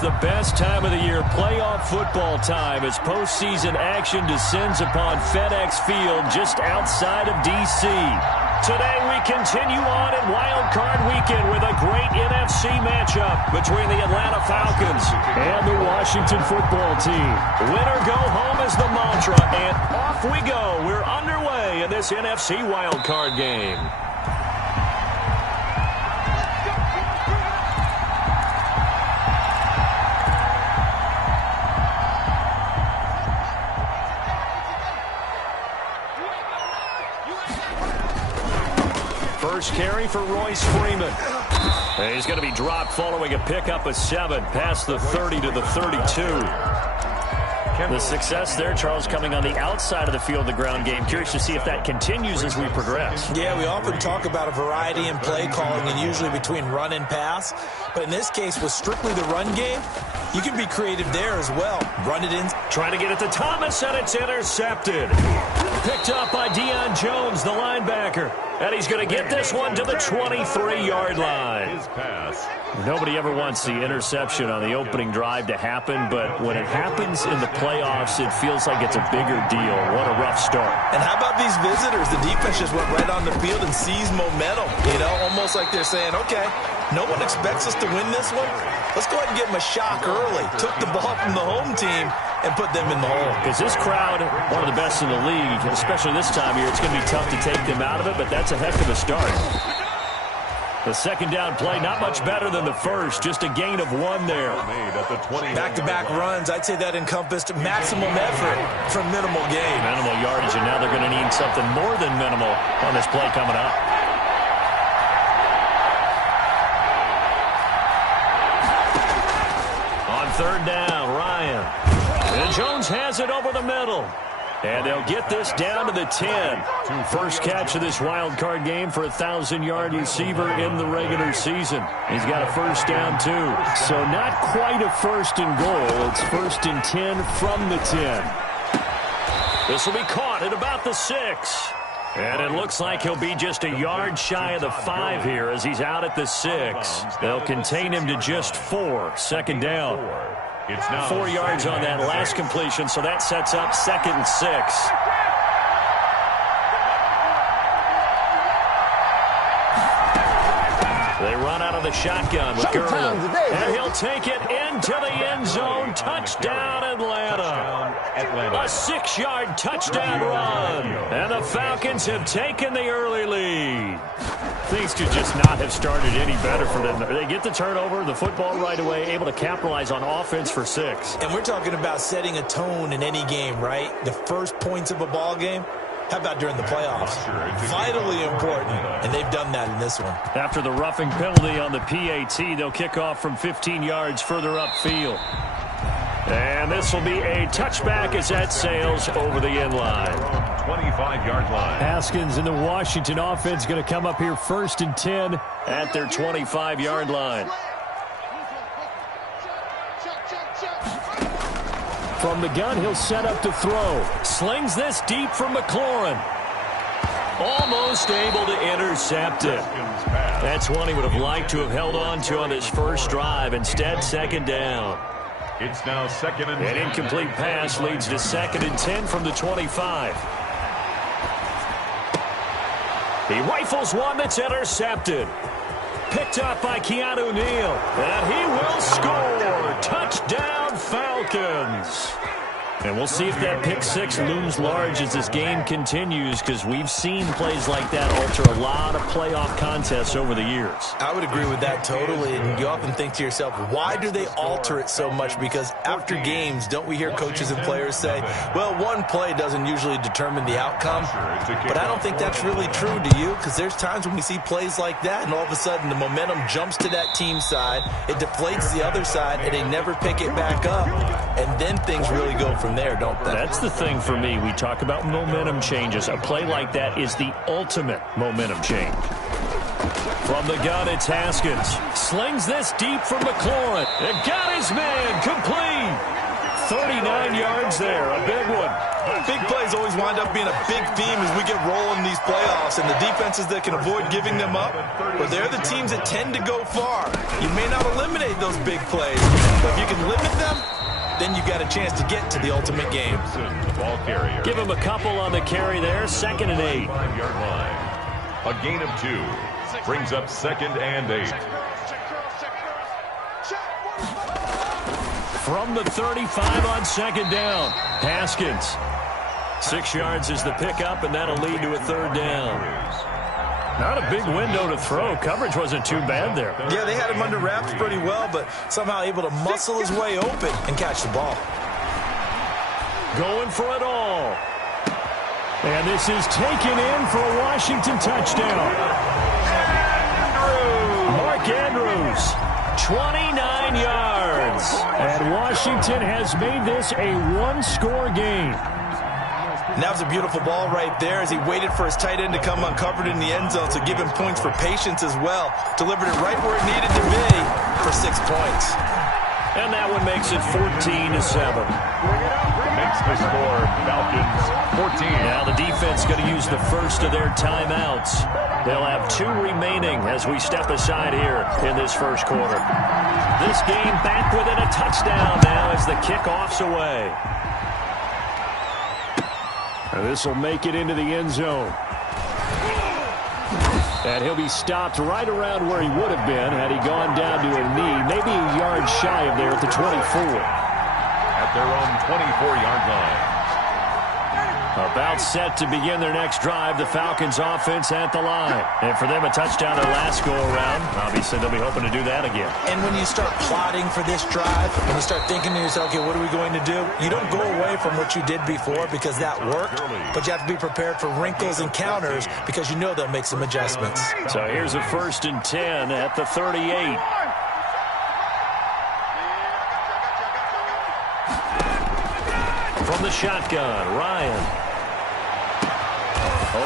It's the best time of the year, playoff football time, as postseason action descends upon FedEx Field just outside of D.C. Today we continue on in Wildcard Weekend with a great NFC matchup between the Atlanta Falcons and the Washington football team. Winner go home is the mantra, and off we go. We're underway in this NFC Wildcard game. First carry for Royce Freeman. He's going to be dropped following a pickup of 7 past the 30 to the 32. The success there, Charles, coming on the outside of the field, the ground game. Curious to see if that continues as we progress. Yeah, we often talk about a variety in play calling and usually between run and pass. But in this case, with strictly the run game, you can be creative there as well. Run it in. Trying to get it to Thomas, and it's intercepted. Picked up by Deion Jones, the linebacker. And he's going to get this one to the 23-yard line. Nobody ever wants the interception on the opening drive to happen, but when it happens in the playoffs, it feels like it's a bigger deal. What a rough start. And how about these visitors? The defense just went right on the field and seized momentum. You know, almost like they're saying, okay, no one expects us to win this one. Let's go ahead and give them a shock early. Took the ball from the home team and put them in the hole. Because this crowd, one of the best in the league, especially this time of year, it's going to be tough to take them out of it, but that's a heck of a start. The second down play, not much better than the first, just a gain of 1 there. Back-to-back runs, I'd say that encompassed maximum effort for minimal gain. Minimal yardage, and now they're going to need something more than minimal on this play coming up. On third down, Ryan. And Jones has it over the middle. And they'll get this down to the 10. First catch of this wild card game for a 1,000-yard receiver in the regular season. He's got a first down, too. So not quite a first and goal. It's first and 10 from the 10. This will be caught at about the 6. And it looks like he'll be just a yard shy of the 5 here as he's out at the 6. They'll contain him to just 4. Second down. 4 yards on that last completion, so that sets up 2nd and 6. They run out of the shotgun with Gurley. And he'll take it into the end zone. Touchdown, Atlanta. A 6-yard touchdown run. And the Falcons have taken the early lead. Things could just not have started any better for them. They get the turnover, the football right away, able to capitalize on offense for 6. And we're talking about setting a tone in any game, right? The first points of a ball game. How about during the playoffs? Vitally important, and they've done that in this one. After the roughing penalty on the PAT, they'll kick off from 15 yards further upfield. And this will be a touchback as that sails over the end line. 25-yard line. Haskins and the Washington offense going to come up here first and 10 at their 25-yard line. From the gun, he'll set up to throw. Slings this deep from McLaurin. Almost able to intercept it. That's one he would have liked to have held on to on his first drive. Instead, second down. It's now 2nd and 10. An incomplete pass leads to 2nd and 10 from the 25. He rifles one that's intercepted. Picked up by Keanu Neal. And he will score. Touchdown, Falcons. And we'll see if that pick 6 looms large as this game continues, because we've seen plays like that alter a lot of playoff contests over the years. I would agree with that totally, and you often think to yourself, why do they alter it so much? Because after games, don't we hear coaches and players say, well, one play doesn't usually determine the outcome? But I don't think that's really true, do you? Because there's times when we see plays like that, and all of a sudden the momentum jumps to that team side, it deflates the other side, and they never pick it back up. And then things really go from there, don't they? That's the thing for me. We talk about momentum changes. A play like that is the ultimate momentum change. From the gun, it's Haskins. Slings this deep from McLaurin. It got his man complete. 39 yards there, a big one. Big plays always wind up being a big theme as we get rolling in these playoffs, and the defenses that can avoid giving them up, but they're the teams that tend to go far. You may not eliminate those big plays, but if you can limit them, then you got a chance to get to the ultimate game. Ball carrier. Give him a couple on the carry there, 2nd and 8. 5-yard line. A gain of 2 brings up 2nd and 8. From the 35 on 2nd down, Haskins. 6 yards is the pickup, and that'll lead to a 3rd down. Not a big window to throw. Coverage wasn't too bad there. Yeah, they had him under wraps pretty well, but somehow able to muscle his way open and catch the ball. Going for it all. And this is taken in for a Washington touchdown. Mark Andrews, 29 yards. And Washington has made this a one-score game. And that was a beautiful ball right there as he waited for his tight end to come uncovered in the end zone, so give him points for patience as well. Delivered it right where it needed to be for 6 points. And that one makes it 14-7. Makes the score Falcons 14. Now the defense going to use the first of their timeouts. They'll have 2 remaining as we step aside here in this first quarter. This game back within a touchdown now as the kickoff's away. And this will make it into the end zone. And he'll be stopped right around where he would have been had he gone down to a knee, maybe a yard shy of there at the 24. At their own 24-yard line. About set to begin their next drive, the Falcons offense at the line. And for them, a touchdown their last go-around. Obviously, they'll be hoping to do that again. And when you start plotting for this drive, when you start thinking to yourself, okay, what are we going to do? You don't go away from what you did before because that worked, but you have to be prepared for wrinkles and counters because you know they'll make some adjustments. So here's a 1st and 10 at the 38. From the shotgun, Ryan.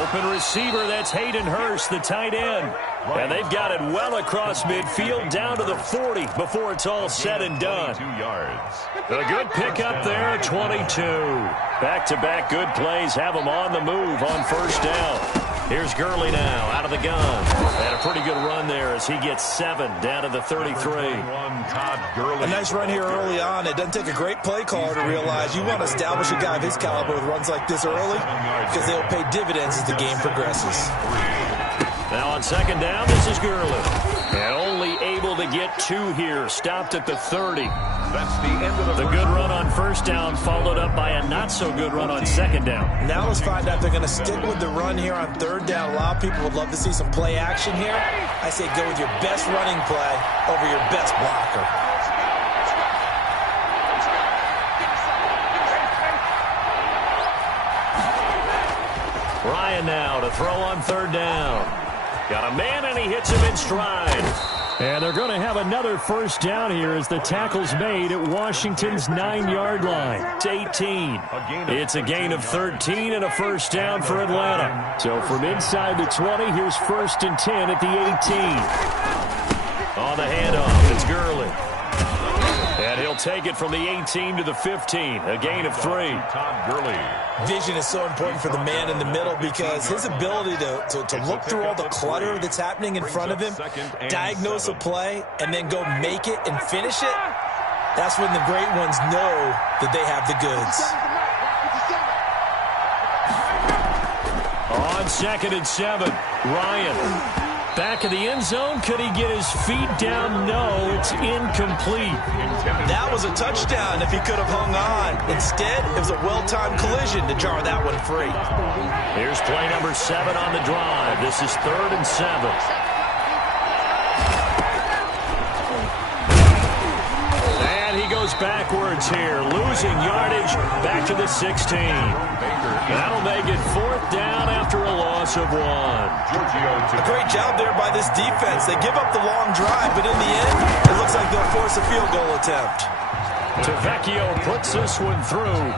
Open receiver, that's Hayden Hurst, the tight end. And they've got it well across midfield down to the 40 before it's all said and done. 2 yards. A good pickup there at 22. Back-to-back good plays have them on the move on 1st down. Here's Gurley now out of the gun. And a pretty good run there as he gets 7 down to the 33. A nice run here early on. It doesn't take a great play caller to realize you want to establish a guy of his caliber with runs like this early because they'll pay dividends as the game progresses. Now on 2nd down, this is Gurley. And only able to get 2 here. Stopped at the 30. That's the end of the good run on 1st down, followed up by a not-so-good run on 2nd down. Now let's find out if they're going to stick with the run here on 3rd down. A lot of people would love to see some play action here. I say go with your best running play over your best blocker. Ryan now to throw on 3rd down. Got a man, and he hits him in stride. And they're going to have another 1st down here as the tackle's made at Washington's 9-yard line. It's 18. It's a gain of 13 and a 1st down for Atlanta. So from inside the 20, here's 1st and 10 at the 18. On the handoff, it's Gurley. And he'll take it from the 18 to the 15. A gain of 3. Todd Gurley. Vision is so important for the man in the middle because his ability to look through all the clutter that's happening in front of him, diagnose a play, and then go make it and finish it, that's when the great ones know that they have the goods. On 2nd and 7, Ryan. Back of the end zone. Could he get his feet down? No, it's incomplete. That was a touchdown if he could have hung on. Instead, it was a well-timed collision to jar that one free. Here's play number 7 on the drive. This is 3rd and 7. And he goes backwards here, losing yardage back to the 16. That'll make it 4th down after a loss of 1. A great job there by this defense. They give up the long drive, but in the end, it looks like they'll force a field goal attempt. Tavecchio puts this one through,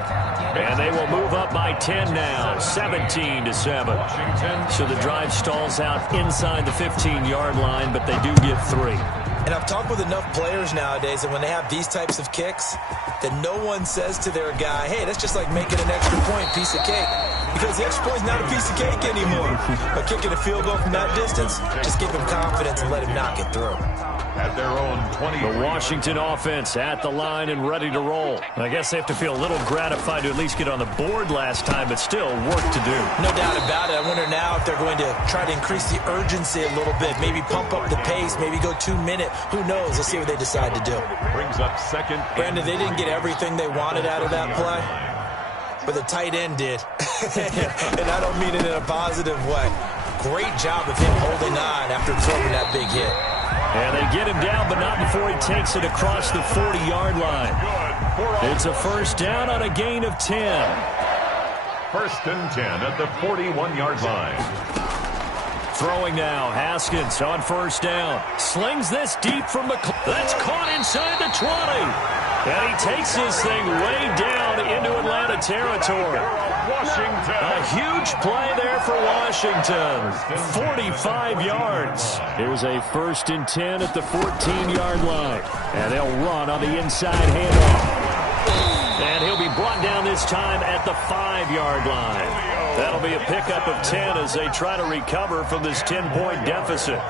and they will move up by 10 now, 17-7. So the drive stalls out inside the 15-yard line, but they do get 3. And I've talked with enough players nowadays that when they have these types of kicks, that no one says to their guy, hey, that's just like making an extra point, piece of cake. Because the extra point's not a piece of cake anymore. But kicking a field goal from that distance, just give him confidence and let him knock it through. At their own 20. The Washington offense at the line and ready to roll. I guess they have to feel a little gratified to at least get on the board last time, but still work to do. No doubt about it. I wonder now if they're going to try to increase the urgency a little bit, maybe pump up the pace, maybe go 2 minute. Who knows? Let's see what they decide to do. Brings up second. Brandon, they didn't get everything they wanted out of that play, but the tight end did. And I don't mean it in a positive way. Great job of him holding on after throwing that big hit. And they get him down, but not before he takes it across the 40-yard line. It's a first down on a gain of 10. First and 10 at the 41-yard line. Throwing now, Haskins on first down. Slings this deep from the... That's caught inside the 20. And he takes this thing way down into Atlanta territory. Washington. A huge play there for Washington. 45 yards. Here's a first and 10 at the 14-yard line. And they'll run on the inside handoff. And he'll be brought down this time at the 5-yard line. That'll be a pickup of 10 as they try to recover from this 10-point deficit.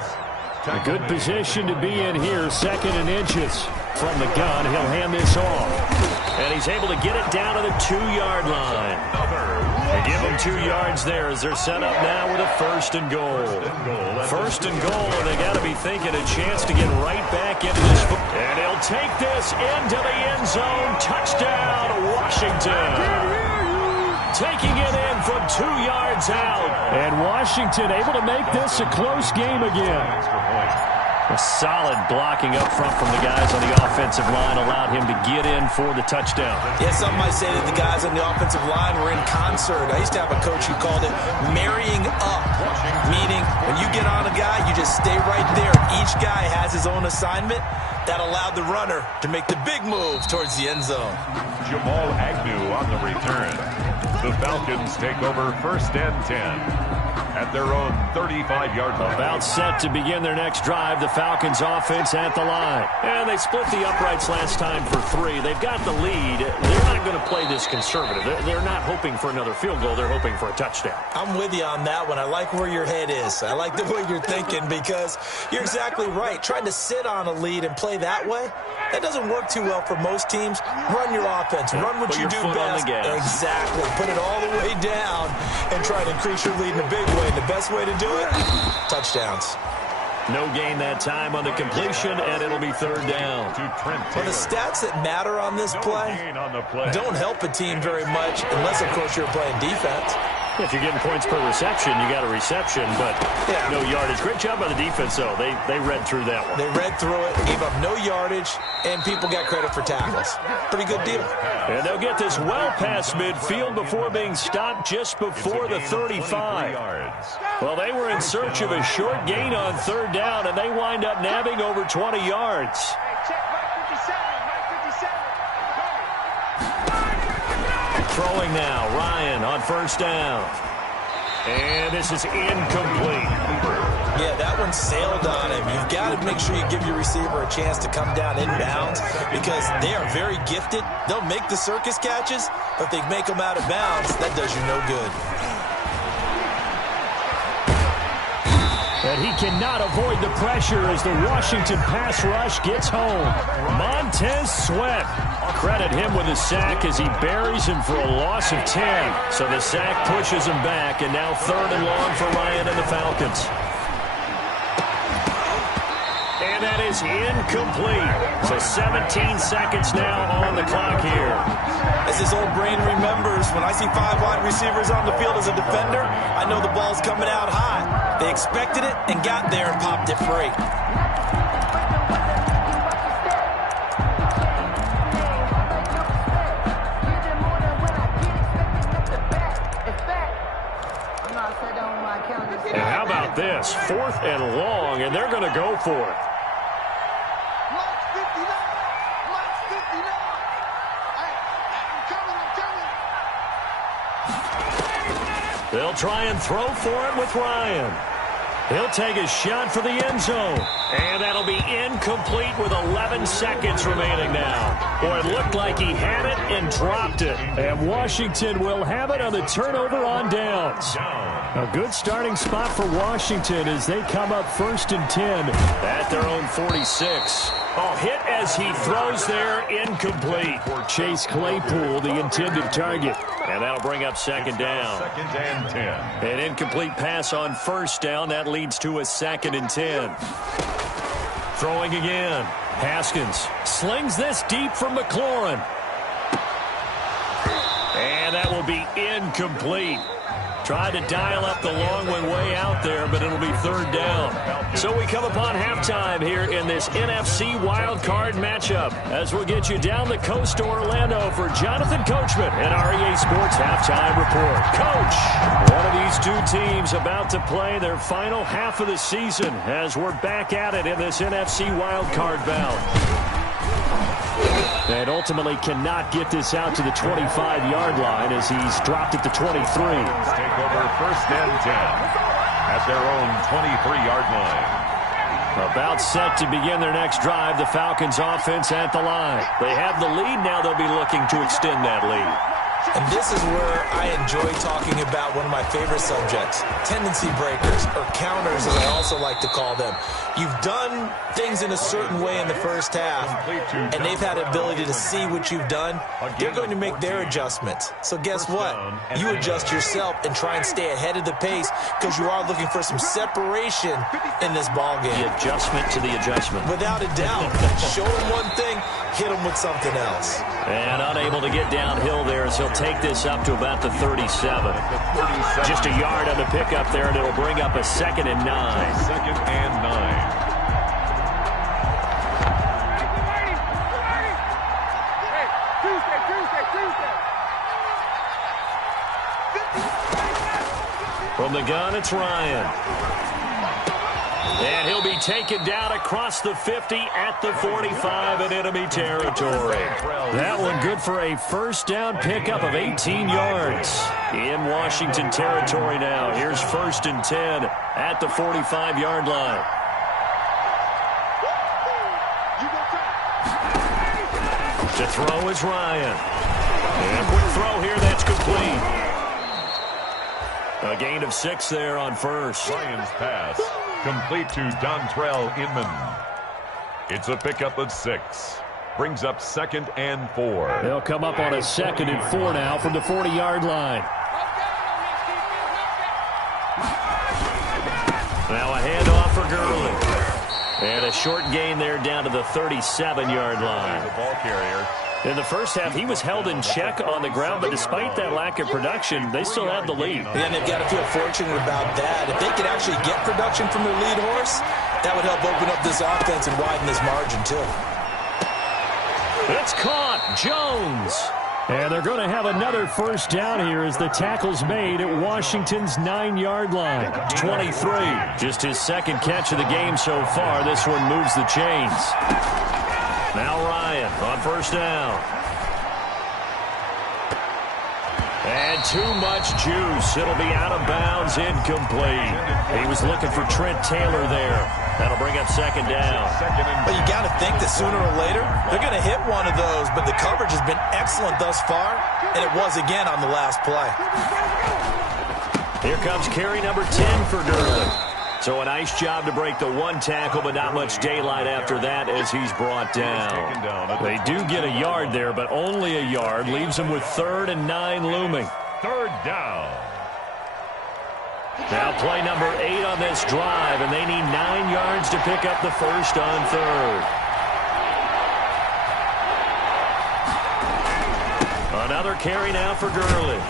A good position to be in here, second and inches. From the gun, he'll hand this off. And he's able to get it down to the 2-yard line. They give him 2 yards there as they're set up now with a first and goal. First and goal, and they got to be thinking a chance to get right back into this. And he'll take this into the end zone. Touchdown, Washington. Taking it in from 2 yards out. And Washington able to make this a close game again. A solid blocking up front from the guys on the offensive line allowed him to get in for the touchdown. Yeah, some might say that the guys on the offensive line were in concert. I used to have a coach who called it marrying up, meaning when you get on a guy, you just stay right there. Each guy has his own assignment. That allowed the runner to make the big move towards the end zone. Jamal Agnew on the return. The Falcons take over first and 10. At their own 35-yard line. About set to begin their next drive, the Falcons offense at the line. And they split the uprights last time for 3. They've got the lead. They're not going to play this conservative. They're not hoping for another field goal. They're hoping for a touchdown. I'm with you on that one. I like where your head is. I like the way you're thinking because you're exactly right. Trying to sit on a lead and play that way, that doesn't work too well for most teams. Run your offense. Run what you do best. Exactly. Put it all the way down and try to increase your lead in a big way. And the best way to do it, touchdowns. No gain that time on the completion, and it'll be third down. Well, the stats that matter on this play don't help a team very much unless, of course, you're playing defense. If you're getting points per reception, you got a reception, but no yardage. Great job by the defense, though. They read through that one. They read through it, gave up no yardage, and people got credit for tackles. Pretty good deal. And they'll get this well past midfield before being stopped just before the 35. Well, they were in search of a short gain on third down, and they wind up nabbing over 20 yards. Throwing now, Ryan on first down. And this is incomplete. Yeah, that one sailed on him. You've got to make sure you give your receiver a chance to come down inbounds because they are very gifted. They'll make the circus catches, but they make them out of bounds. That does you no good. And he cannot avoid the pressure as the Washington pass rush gets home. Montez Sweat. Credit him with a sack as he buries him for a loss of 10. So the sack pushes him back, and now third and long for Ryan and the Falcons. And that is incomplete. So 17 seconds now on the clock here. As his old brain remembers, when I see 5 wide receivers on the field as a defender, I know the ball's coming out hot. They expected it and got there and popped it free. And how about this? 4th and long, and they're going to go for it. They'll try and throw for it with Ryan. He'll take a shot for the end zone. And that'll be incomplete with 11 seconds remaining now. Boy, it looked like he had it and dropped it. And Washington will have it on the turnover on downs. A good starting spot for Washington as they come up 1st and 10 at their own 46. Oh, hit as he throws there, incomplete. Chase Claypool, the intended target. And that'll bring up 2nd down. 2nd and 10. An incomplete pass on 1st down. That leads to a 2nd and 10. Throwing again. Haskins slings this deep from McLaurin. And that will be incomplete. Tried to dial up the long one way out there, but it'll be 3rd down. So we come upon halftime here in this NFC Wildcard matchup as we'll get you down the coast to Orlando for Jonathan Coachman and REA Sports Halftime Report. Coach, one of these two teams about to play their final half of the season as we're back at it in this NFC Wildcard bout. And ultimately cannot get this out to the 25-yard line as he's dropped it to 23. Take over 1st and 10 at their own 23-yard line. About set to begin their next drive, the Falcons offense at the line. They have the lead. Now they'll be looking to extend that lead. And this is where I enjoy talking about one of my favorite subjects, tendency breakers, or counters as I also like to call them. You've done things in a certain way in the first half, and they've had the ability to see what you've done. They're going to make their adjustments. So guess what? You adjust yourself and try and stay ahead of the pace because you are looking for some separation in this ball game. The adjustment to the adjustment. Without a doubt. Show them one thing, hit them with something else. And unable to get downhill there as he'll take this up to about the 37. Just a yard on the pickup there, and it'll bring up a 2nd and 9. 2nd and 9. From the gun, it's Ryan. And he'll be taken down across the 50 at the 45 in enemy territory. That one good for a 1st down pickup of 18 yards in Washington territory now. Here's 1st and 10 at the 45-yard line. To throw is Ryan. And a quick throw here, that's complete. A gain of 6 there on 1st. Ryan's pass complete to Dontrell Inman. It's a pickup of 6. Brings up 2nd and 4. They'll come up on a 2nd and 4 now from the 40-yard line. Now a handoff for Gurley. And a short gain there down to the 37-yard line. The ball carrier. In the first half, he was held in check on the ground, but despite that lack of production, they still have the lead. And they've got to feel fortunate about that. If they could actually get production from their lead horse, that would help open up this offense and widen this margin, too. It's caught. Jones. And they're going to have another 1st down here as the tackle's made at Washington's 9-yard line. 23. Just his 2nd catch of the game so far. This one moves the chains. Now Ryan on 1st down. And too much juice. It'll be out of bounds, incomplete. He was looking for Trent Taylor there. That'll bring up 2nd down. But you got to think that sooner or later, they're going to hit one of those. But the coverage has been excellent thus far, and it was again on the last play. Here comes carry number 10 for Gurley. So a nice job to break the 1 tackle, but not much daylight after that as he's brought down. They do get a yard there, but only a yard. Leaves them with 3rd and 9 looming. 3rd down. Now play number 8 on this drive, and they need 9 yards to pick up the 1st on 3rd. Another carry now for Gurley.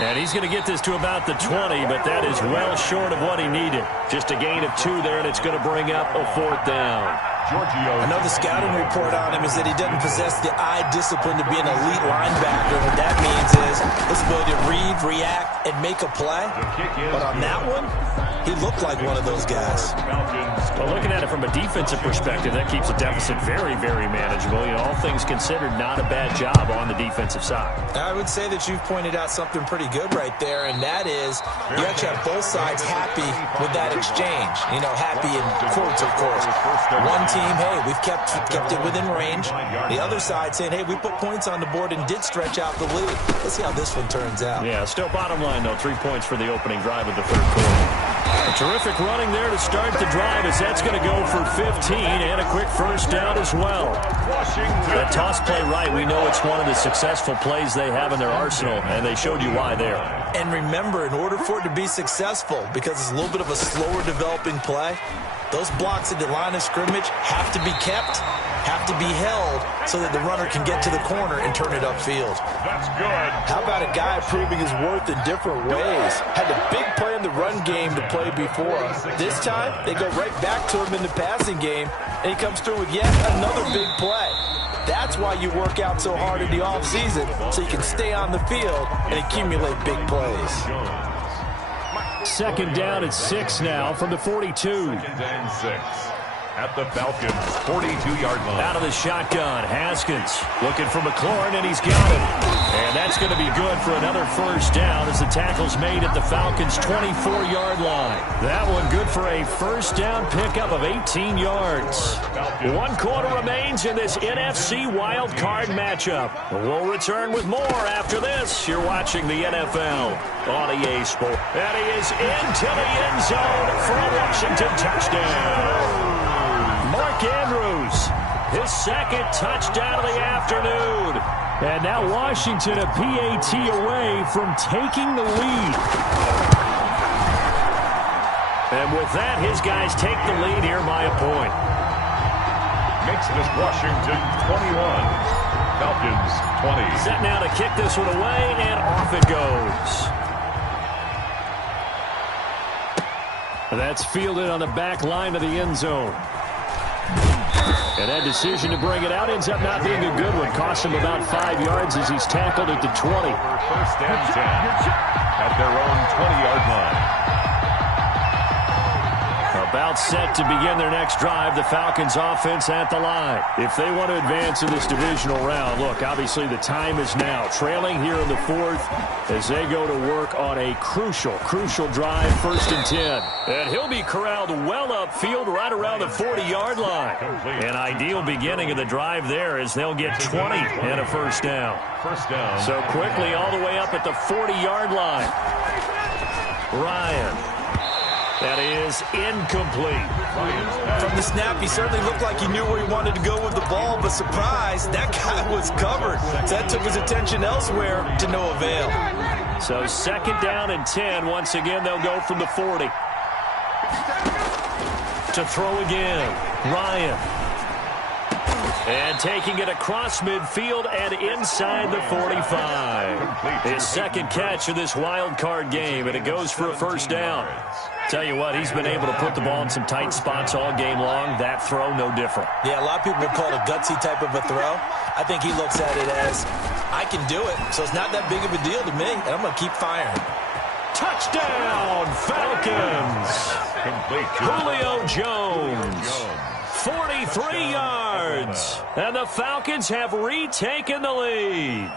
And he's going to get this to about the 20, but that is well short of what he needed. Just a gain of 2 there, and it's going to bring up a 4th down. I know the scouting report on him is that he doesn't possess the eye discipline to be an elite linebacker. What that means is his ability to read, move, react, and make a play. But on that one, he looked like one of those guys. Well, looking at it from a defensive perspective, that keeps the deficit very, very manageable. You know, all things considered, not a bad job on the defensive side. I would say that you've pointed out something pretty good right there, and that is you actually have both sides happy with that exchange. You know, happy in quotes, of course. One team, hey, we've kept it within range. The other side saying, hey, we put points on the board and did stretch out the lead. Let's see how this one turns out. Yeah, still bottom line, though, 3 points for the opening drive of the third quarter. A terrific running there to start the drive as that's going to go for 15 and a quick first down as well. That toss play right, we know it's one of the successful plays they have in their arsenal, and they showed you why there. And remember, in order for it to be successful, because it's a little bit of a slower developing play, those blocks at the line of scrimmage have to be kept, have to be held, so that the runner can get to the corner and turn it upfield. That's good. How about a guy proving his worth in different ways? Had a big play in the run game to play before. This time, they go right back to him in the passing game, and he comes through with yet another big play. That's why you work out so hard in the offseason, so you can stay on the field and accumulate big plays. Second down at 6 now from the 42. Second and 6 at the Falcons' 42-yard line. Out of the shotgun, Haskins looking for McLaurin, and he's got it. And that's going to be good for another first down as the tackle's made at the Falcons' 24-yard line. That one good for a first down pickup of 18 yards. 1 quarter remains in this NFC Wildcard matchup. We'll return with more after this. You're watching the NFL on EA Sports. And he is into the end zone for a Washington touchdown. Mark Andrews, his second touchdown of the afternoon. And now Washington a PAT away from taking the lead. And with that, his guys take the lead here by a point. Makes this Washington 21. Falcons 20. Set now to kick this one away, and off it goes. That's fielded on the back line of the end zone. And that decision to bring it out ends up not being a good one. Cost him about 5 yards as he's tackled at the 20. First and 10 at their own 20-yard line. About set to begin their next drive, the Falcons offense at the line. If they want to advance in this divisional round, look, obviously the time is now. Trailing here in the fourth as they go to work on a crucial drive, first and 10. And he'll be corralled well upfield right around the 40-yard line. An ideal beginning of the drive there as they'll get 20 and a first down. So quickly all the way up at the 40-yard line. Ryan. That is incomplete. From the snap, he certainly looked like he knew where he wanted to go with the ball, but surprise, that guy was covered. So that took his attention elsewhere to no avail. So second down and 10. Once again, they'll go from the 40. To throw again, Ryan. And taking it across midfield and inside the 45. His second catch of this wild card game, and it goes for a first down. Tell you what, he's been able to put the ball in some tight spots all game long. That throw, no different. Yeah, a lot of people would call it a gutsy type of a throw. I think he looks at it as, I can do it, so it's not that big of a deal to me, and I'm going to keep firing. Touchdown, Falcons! Julio Jones. 43 yards. And the Falcons have retaken the lead.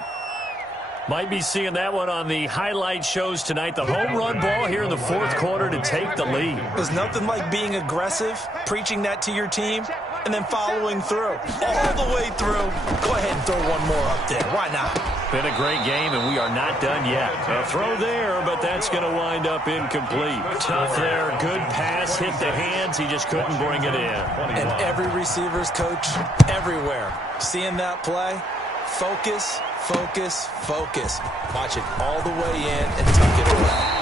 Might be seeing that one on the highlight shows tonight. The home run ball here in the fourth quarter to take the lead. There's nothing like being aggressive, preaching that to your team, and then following through. All the way through. Go ahead and throw one more up there. Why not? Been a great game, and we are not done yet. A throw there, but that's going to wind up incomplete. Tough there. Good pass. Hit the hands. He just couldn't bring it in. And every receiver's coach everywhere. Seeing that play, focus, focus, focus. Watch it all the way in and tuck it away.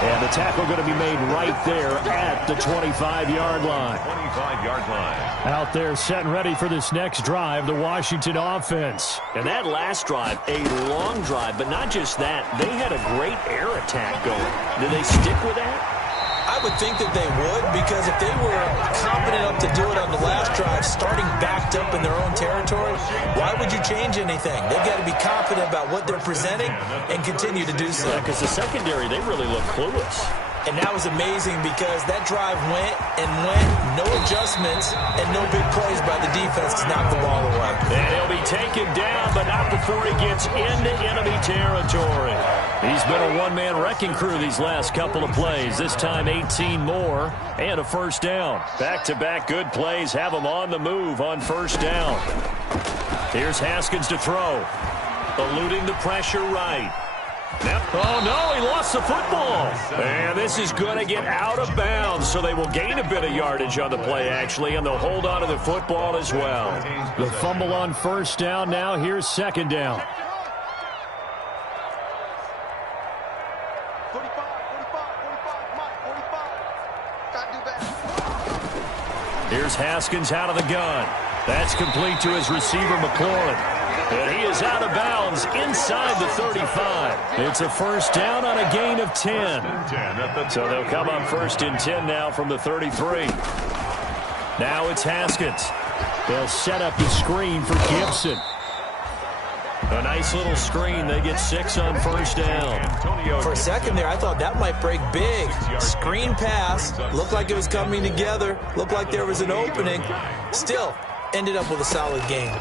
And the tackle going to be made right there at the 25-yard line. 25-yard line. Out there set and ready for this next drive, the Washington offense. And that last drive, a long drive, but not just that. They had a great air attack going. Do they stick with that? I would think that they would, because if they were confident enough to do it on the last drive, starting backed up in their own territory, why would you change anything? They've got to be confident about what they're presenting and continue to do so. Because the secondary, they really look clueless. And that was amazing because that drive went and went, no adjustments, and no big plays by the defense to knock the ball away. And he'll be taken down, but not before he gets into enemy territory. He's been a one-man wrecking crew these last couple of plays. This time 18 more and a first down. Back-to-back good plays have him on the move on first down. Here's Haskins to throw. Eluding the pressure right. Oh, no, he lost the football. And this is going to get out of bounds, so they will gain a bit of yardage on the play, actually, and they'll hold on to the football as well. The fumble on first down now. Here's second down. 45. Gotta do better. Here's Haskins out of the gun. That's complete to his receiver, McLaurin. And he is out of bounds inside the 35. It's a first down on a gain of 10. So they'll come up first and 10 now from the 33. Now it's Haskins. They'll set up the screen for Gibson. A nice little screen. They get 6 on first down. For a second there, I thought that might break big. Screen pass. Looked like it was coming together. Looked like there was an opening. Still, ended up with a solid game.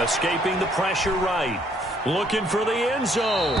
Escaping the pressure right. Looking for the end zone.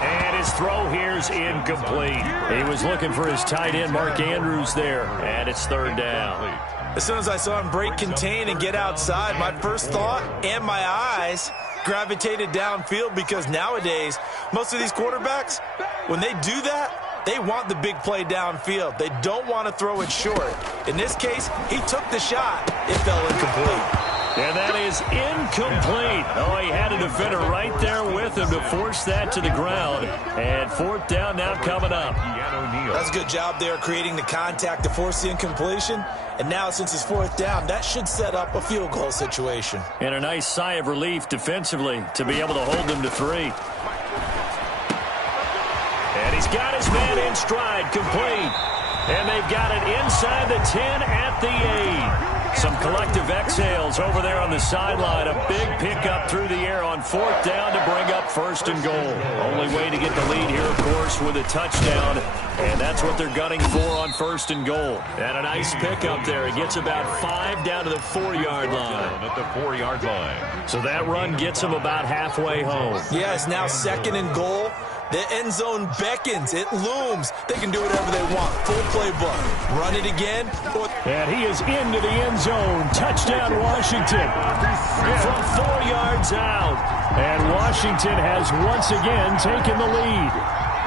And his throw here's incomplete. He was looking for his tight end, Mark Andrews, there. And it's third down. As soon as I saw him break contain and get outside, my first thought and my eyes gravitated downfield, because nowadays, most of these quarterbacks, when they do that, they want the big play downfield. They don't want to throw it short. In this case, he took the shot. It fell incomplete. And that is incomplete. Oh, he had a defender right there with him to force that to the ground. And fourth down now coming up. That's a good job there creating the contact to force the incompletion. And now, since it's fourth down, that should set up a field goal situation. And a nice sigh of relief defensively to be able to hold them to 3. And he's got his man in stride, complete. And they've got it inside the 10 at the 8. Some collective exhales over there on the sideline. A big pickup through the air on fourth down to bring up first and goal. Only way to get the lead here, of course, with a touchdown. And that's what they're gunning for on first and goal. And a nice pickup there. It gets about 5 down to the 4-yard line. At the 4-yard line. So that run gets them about halfway home. Yeah, it's now second and goal. The end zone beckons. It looms. They can do whatever they want. Full playbook. Run it again. And he is into the end zone. Touchdown, Washington. From 4 yards out. And Washington has once again taken the lead.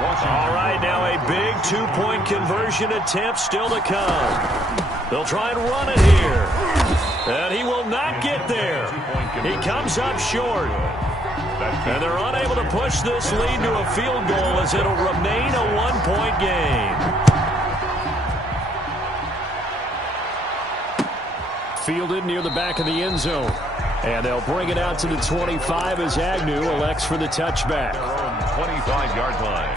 All right, now a big 2-point conversion attempt still to come. They'll try and run it here. And he will not get there. He comes up short. And they're unable to push this lead to a field goal as it'll remain a 1-point game. Fielded near the back of the end zone. And they'll bring it out to the 25 as Agnew elects for the touchback. 25-yard line.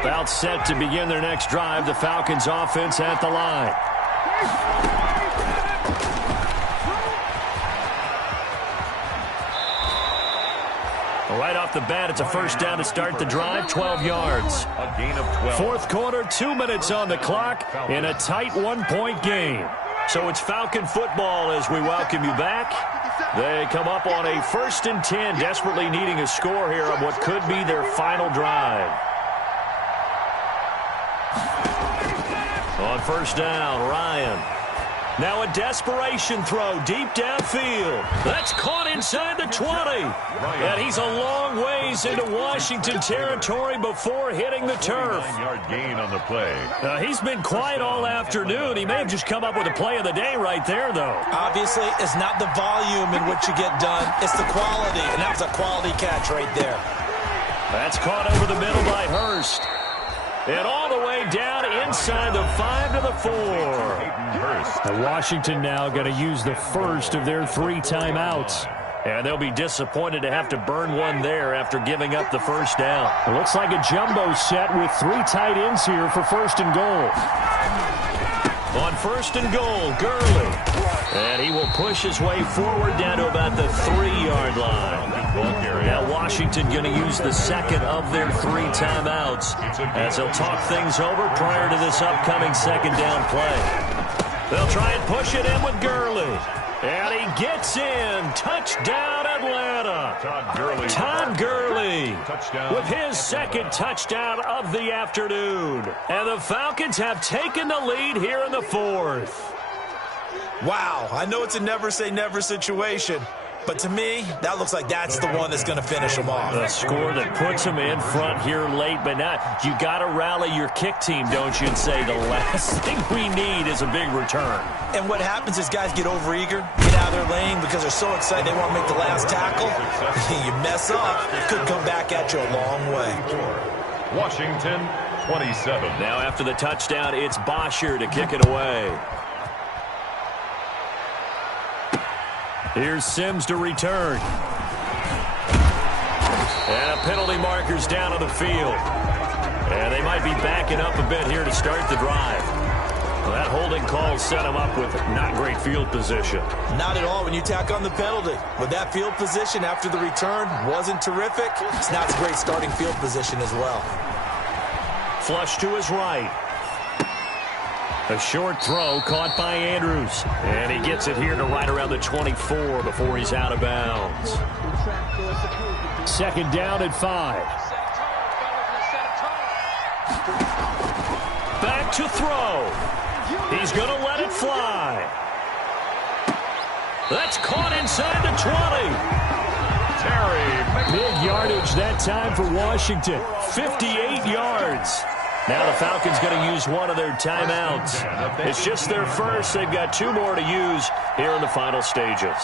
About set to begin their next drive, the Falcons offense at the line. Right off the bat, it's a first down to start the drive, 12 yards. A gain of 12. Fourth quarter, 2 minutes on the clock in a tight 1-point game. So it's Falcon football as we welcome you back. They come up on a 1st and 10, desperately needing a score here on what could be their final drive. On first down, Ryan. Now a desperation throw deep downfield. That's caught inside the 20. And he's a long ways into Washington territory before hitting the turf. 9-yard gain on the play. He's been quiet all afternoon. He may have just come up with a play of the day right there, though. Obviously, it's not the volume in which you get done. It's the quality, and that was a quality catch right there. That's caught over the middle by Hurst. And all the way down inside the 5 to the 4. Hurst. And Washington now going to use the first of their 3 timeouts. And they'll be disappointed to have to burn one there after giving up the first down. It looks like a jumbo set with 3 tight ends here for first and goal. On first and goal, Gurley. And he will push his way forward down to about the 3-yard line. Now Washington going to use the second of their 3 timeouts as they'll talk things over prior to this upcoming second down play. They'll try and push it in with Gurley. And he gets in. Touchdown, Atlanta. Todd Gurley with his second touchdown of the afternoon. And the Falcons have taken the lead here in the 4th. Wow, I know it's a never-say-never situation, but to me, that looks like that's the one that's going to finish them off. A score that puts them in front here late, but not. You got to rally your kick team, don't you, and say the last thing we need is a big return. And what happens is guys get overeager, get out of their lane because they're so excited they want to make the last tackle. You mess up, it could come back at you a long way. Washington, 27. Now after the touchdown, it's Bosher to kick it away. Here's Sims to return. And a penalty marker's down on the field. And they might be backing up a bit here to start the drive. Well, that holding call set them up with not great field position. Not at all when you tack on the penalty. With that field position after the return wasn't terrific, it's not a great starting field position as well. Flush to his right. A short throw caught by Andrews. And he gets it here to right around the 24 before he's out of bounds. Second down at 5. Back to throw. He's going to let it fly. That's caught inside the 20. Big yardage that time for Washington. 58 yards. Now the Falcons going to use one of their timeouts. It's just their first. They've got 2 more to use here in the final stages.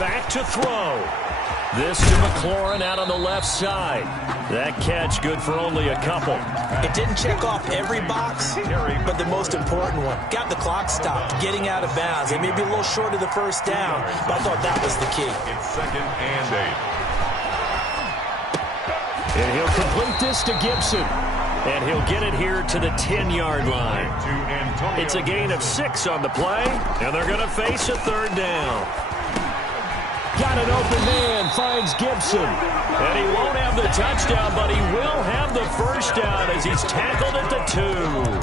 Back to throw. This to McLaurin out on the left side. That catch good for only a couple. It didn't check off every box, but the most important one. Got the clock stopped, getting out of bounds. They may be a little short of the first down, but I thought that was the key. It's 2nd and 8. And he'll complete this to Gibson. And he'll get it here to the 10-yard line. It's a gain of 6 on the play, and they're going to face a 3rd down. Got an open man, finds Gibson. And he won't have the touchdown, but he will have the first down as he's tackled at the 2.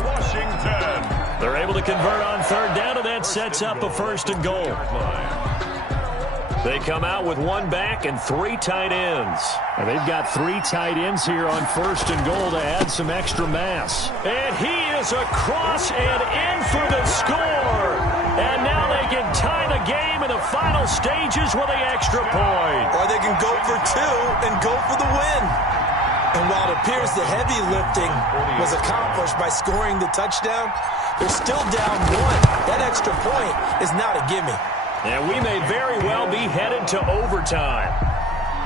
Washington. They're able to convert on 3rd down, and that sets up a 1st and goal. They come out with 1 back and 3 tight ends. And they've got 3 tight ends here on 1st and goal to add some extra mass. And he is across and in for the score. And now they can tie the game in the final stages with an extra point. Or they can go for 2 and go for the win. And while it appears the heavy lifting was accomplished by scoring the touchdown, they're still down 1. That extra point is not a gimme. And we may very well be headed to overtime.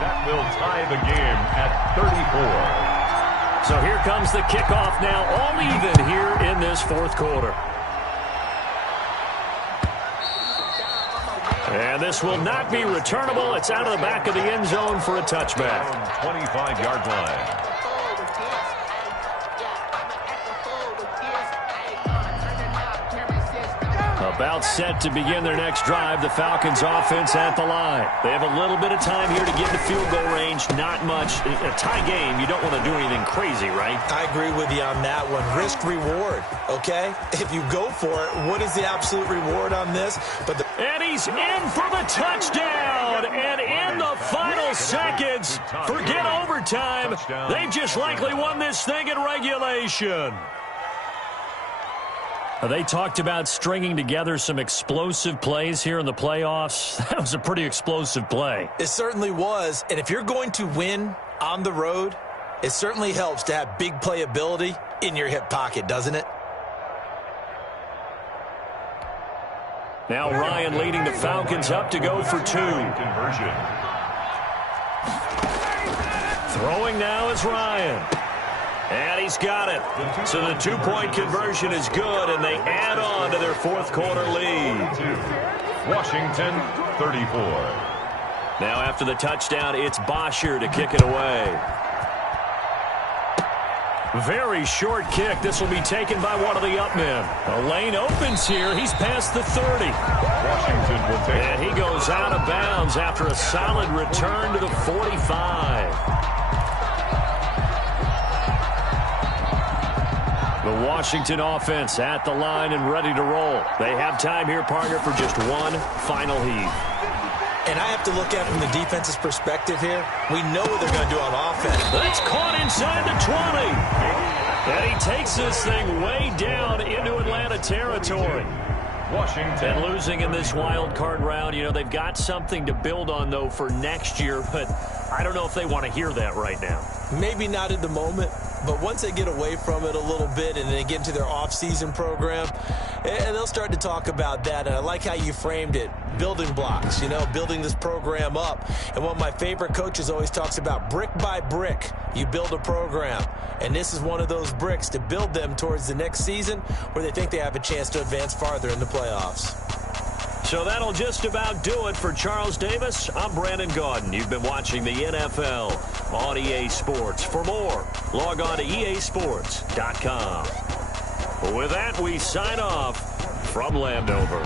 That will tie the game at 34. So here comes the kickoff now, all even here in this 4th quarter. And this will not be returnable. It's out of the back of the end zone for a touchback. 25-yard line. About set to begin their next drive. The Falcons offense at the line. They have a little bit of time here to get to field goal range. Not much. A tie game, you don't want to do anything crazy, right? I agree with you on that one. Risk reward, okay? If you go for it, what is the absolute reward on this? And he's in for the touchdown. And in the final seconds, forget overtime. They've just likely won this thing in regulation. They talked about stringing together some explosive plays here in the playoffs. That was a pretty explosive play. It certainly was. And if you're going to win on the road, it certainly helps to have big playability in your hip pocket, doesn't it? Now Ryan leading the Falcons up to go for 2. Conversion. Throwing now is Ryan. And he's got it. So the two-point conversion is good, and they add on to their fourth quarter lead. Washington, 34. Now after the touchdown, it's Bosher to kick it away. Very short kick. This will be taken by one of the up men. The lane opens here. He's past the 30. Washington will take it. And he goes out of bounds after a solid return to the 45. The Washington offense at the line and ready to roll. They have time here, partner, for just one final heave. And I have to look at it from the defense's perspective here. We know what they're going to do on offense. That's caught inside the 20. And he takes this thing way down into Atlanta territory. Washington. And losing in this wild card round, you know, they've got something to build on, though, for next year. But I don't know if they want to hear that right now. Maybe not at the moment, but once they get away from it a little bit and they get into their off-season program, and they'll start to talk about that. And I like how you framed it. Building blocks, you know, building this program up. And one of my favorite coaches always talks about brick by brick, you build a program. And this is one of those bricks to build them towards the next season where they think they have a chance to advance farther in the playoffs. So that'll just about do it for Charles Davis. I'm Brandon Gaudin. You've been watching the NFL on EA Sports. For more, log on to easports.com. With that, we sign off from Landover.